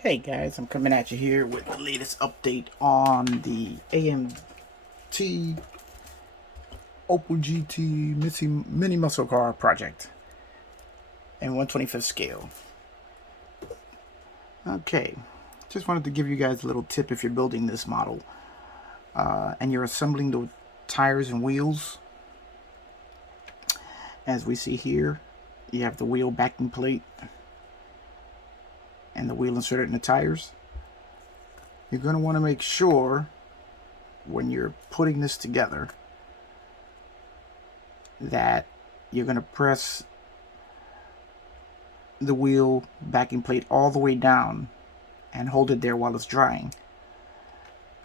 Hey guys, I'm coming at you here with the latest update on the AMT Opel GT Mini Muscle Car project in 1/25th scale. Okay, just wanted to give you guys a little tip if you're building this model and you're assembling the tires and wheels. As we see here, you have the wheel backing plate and the wheel inserted in the tires. You're going to want to make sure when you're putting this together that you're going to press the wheel backing plate all the way down and hold it there while it's drying,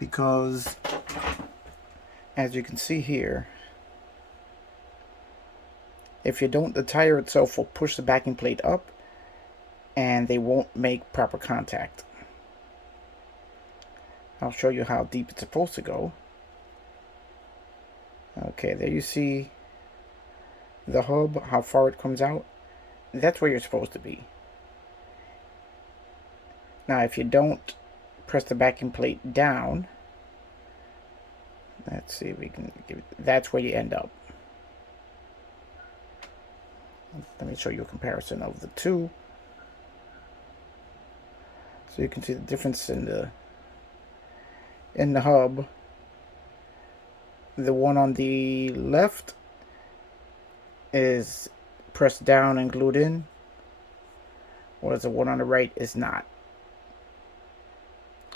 because as you can see here, if you don't, the tire itself will push the backing plate up and they won't make proper contact. I'll show you how deep it's supposed to go. Okay, there you see the hub, how far it comes out. That's where you're supposed to be. Now if you don't press the backing plate down, let's see if we can give it, that's where you end up. Let me show you a comparison of the two, so you can see the difference in the hub. The one on the left is pressed down and glued in, whereas the one on the right is not.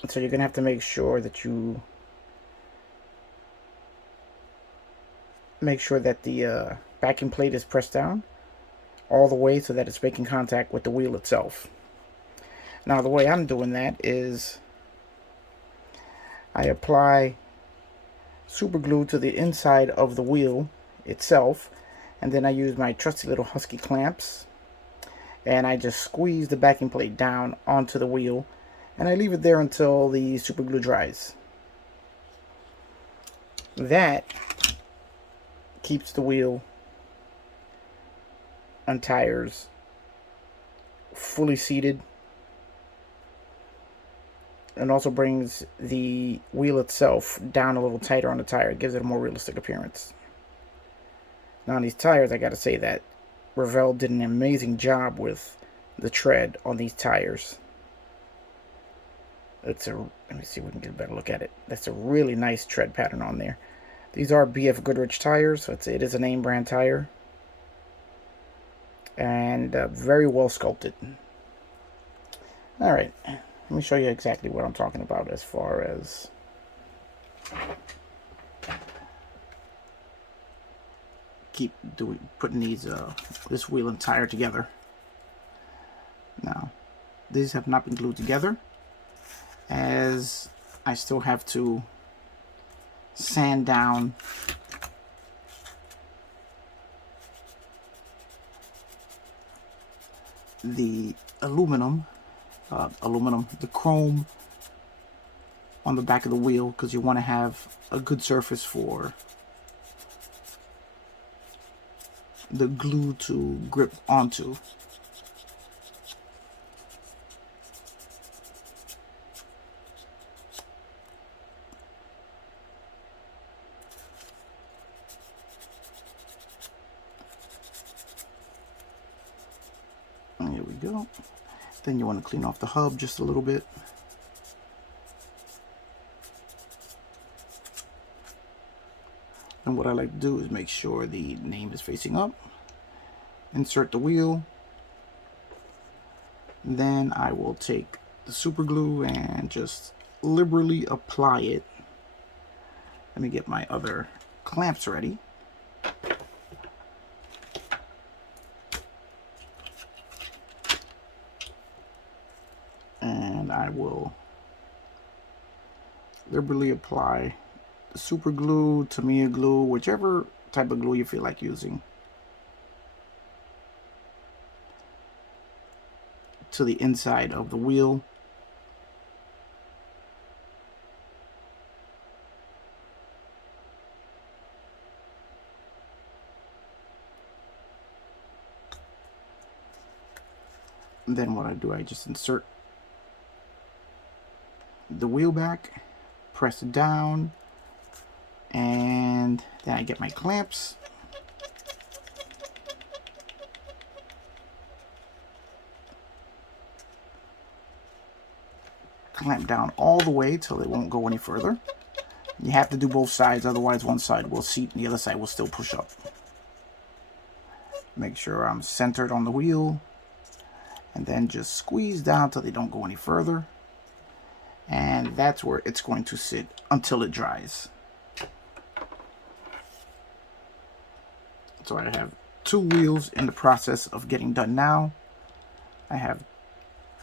So you're gonna have to make sure that you the backing plate is pressed down all the way so that it's making contact with the wheel itself. Now the way I'm doing that is I apply super glue to the inside of the wheel itself, and then I use my trusty little Husky clamps and I just squeeze the backing plate down onto the wheel and I leave it there until the super glue dries. That keeps the wheel and tires fully seated and also brings the wheel itself down a little tighter on the tire. It gives it a more realistic appearance. Now on these tires, I gotta say that Revell did an amazing job with the tread on these tires. Let me see if we can get a better look at it. That's a really nice tread pattern on there. These are BF Goodrich tires, so it is a name brand tire. And very well sculpted. Alright, let me show you exactly what I'm talking about as far as putting these this wheel and tire together. Now, these have not been glued together, as I still have to sand down the the chrome on the back of the wheel, because you want to have a good surface for the glue to grip onto. And here we go. Then you want to clean off the hub just a little bit. And what I like to do is make sure the name is facing up. Insert the wheel. Then I will take the super glue and just liberally apply it. Let me get my other clamps ready. And I will liberally apply the super glue, Tamiya glue, whichever type of glue you feel like using, to the inside of the wheel. And then what I do, I just insert the wheel back, press it down, and then I get my clamps. Clamp down all the way till it won't go any further. You have to do both sides, otherwise one side will seat and the other side will still push up. Make sure I'm centered on the wheel, and then just squeeze down till they don't go any further. And that's where it's going to sit until it dries. So I have 2 wheels in the process of getting done now. I have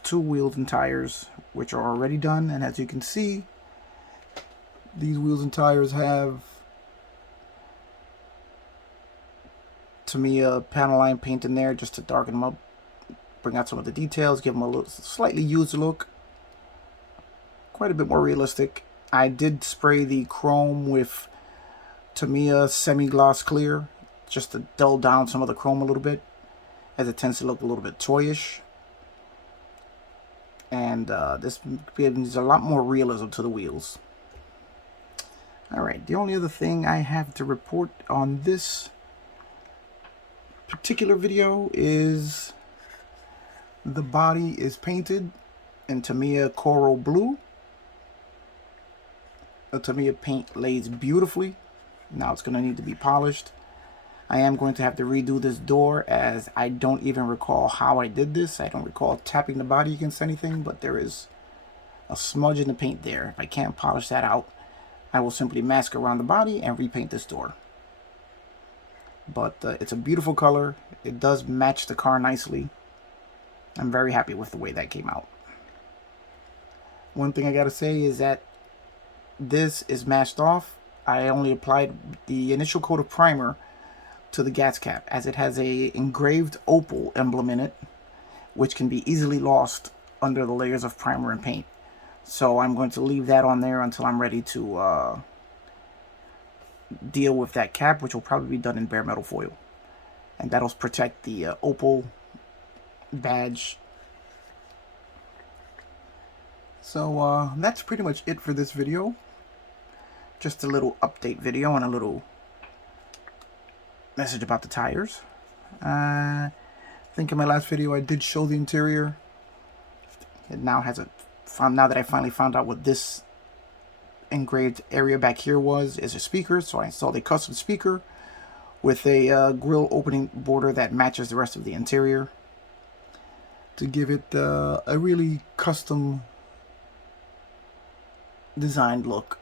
2 wheels and tires which are already done, and as you can see, these wheels and tires have Tamiya panel line paint in there just to darken them up, bring out some of the details, give them a little slightly used look, quite a bit more realistic. I did spray the chrome with Tamiya semi-gloss clear just to dull down some of the chrome a little bit, as it tends to look a little bit toyish. And this gives a lot more realism to the wheels. Alright, the only other thing I have to report on this particular video is the body is painted in Tamiya Coral Blue. The Tamiya paint lays beautifully. Now it's going to need to be polished. I am going to have to redo this door, as I don't even recall how I did this. I don't recall tapping the body against anything, but there is a smudge in the paint there. If I can't polish that out, I will simply mask around the body and repaint this door. But it's a beautiful color. It does match the car nicely. I'm very happy with the way that came out. One thing I gotta say is that this is masked off. I only applied the initial coat of primer to the gas cap, as it has a engraved opel emblem in it, which can be easily lost under the layers of primer and paint. So I'm going to leave that on there until I'm ready to deal with that cap, which will probably be done in bare metal foil, and that'll protect the opel badge. So that's pretty much it for this video. Just a little update video and a little message about the tires. I think in my last video I did show the interior. It now has now that I finally found out what this engraved area back here is a speaker, so I installed a custom speaker with a grill opening border that matches the rest of the interior to give it a really custom designed look.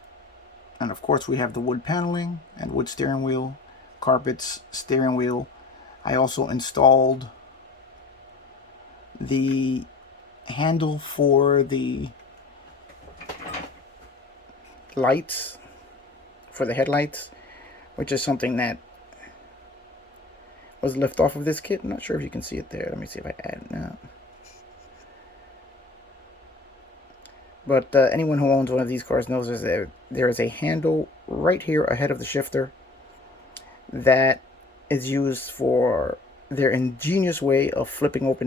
And of course we have the wood paneling and wood steering wheel, carpets, steering wheel. I also installed the handle for the lights, for the headlights, which is something that was left off of this kit. I'm not sure if you can see it there. Let me see if I add it now. But anyone who owns one of these cars knows that there is a handle right here ahead of the shifter that is used for their ingenious way of flipping over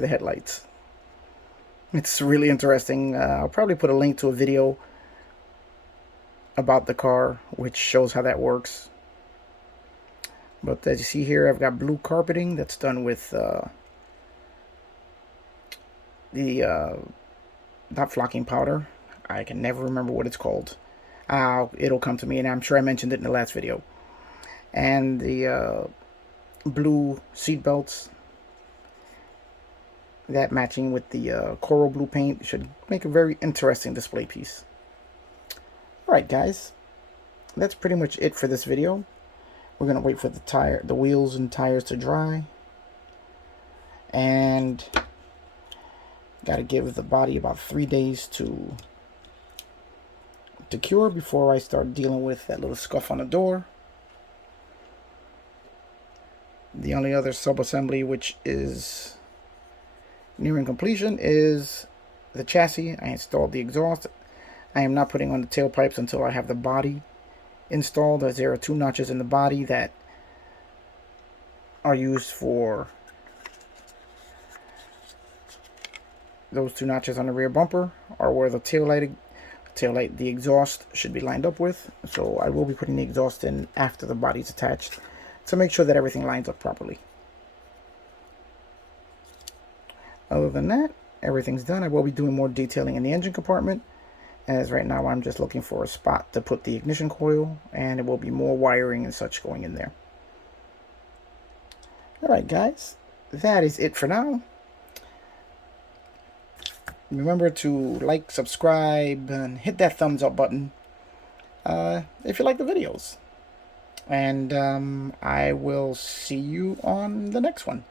the headlights. It's really interesting. I'll probably put a link to a video about the car which shows how that works. But as you see here, I've got blue carpeting that's done with not flocking powder. I can never remember what it's called. It'll come to me, and I'm sure I mentioned it in the last video. And the blue seat belts, that matching with the coral blue paint, should make a very interesting display piece. Alright guys, that's pretty much it for this video. We're gonna wait for the wheels and tires to dry, and gotta give the body about 3 days to cure before I start dealing with that little scuff on the door. The only other sub-assembly which is nearing completion is the chassis. I installed the exhaust. I am not putting on the tailpipes until I have the body installed, as there are 2 notches in the body that are used for those two notches on the rear bumper are where the the exhaust should be lined up with. So I will be putting the exhaust in after the body's attached to make sure that everything lines up properly. Other than that, everything's done. I will be doing more detailing in the engine compartment, as right now I'm just looking for a spot to put the ignition coil, and it will be more wiring and such going in there. Alright guys, that is it for now. Remember to like, subscribe, and hit that thumbs up button if you like the videos. And I will see you on the next one.